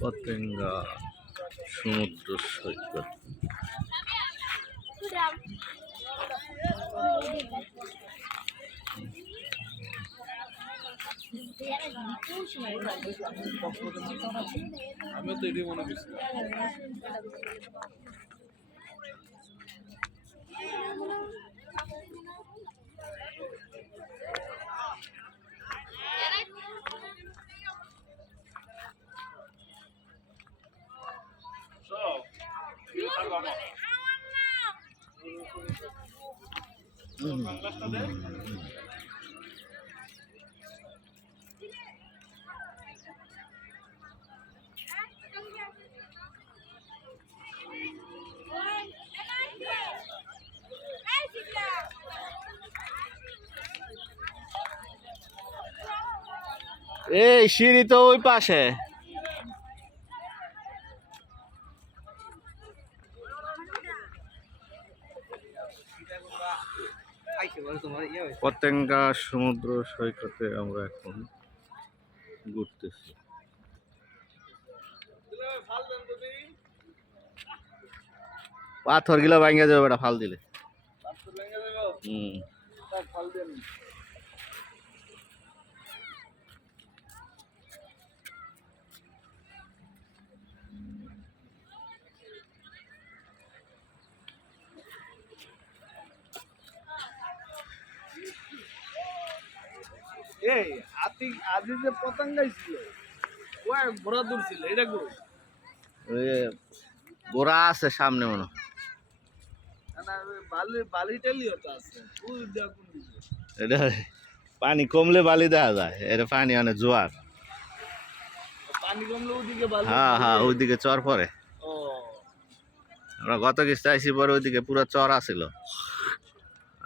পতেঙ্গা সমুদ্র সৈকত। আমি তো এটাই মনে করছি। এই সিঁড়ি তো ওই পাশে। পতেঙ্গা সমুদ্র সৈকতে আমরা এখন ঘুরতেছি। পাথর গিলা ভাঙ্গা যাবে বেটা ফাল দিলে। এই আজি যে পতঙ্গাই ছিল ওই বড় দূর ছিল এটা কো গোড়া আছে সামনে মনে না বালি টেলিও তো আছে ওই দেখুন এটা পানি কমলে বালি দেখা যায়। এটা পানি অনেক জোয়ার। পানি কমলে ওদিকে বালি। হ্যাঁ হ্যাঁ ওইদিকে চর পরে। ও আমরা গত কিস্তি আইসি পরে ওইদিকে পুরো চর আছিল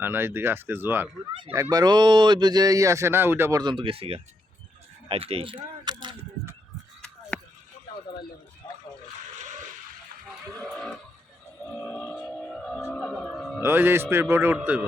আর এইদিকে আজকে জোয়ার। একবার ওই যে ই আছে না ওইটা পর্যন্ত গেছি গা হাইটেই। ওই যে স্পিড বোর্ডে উঠতে হইব।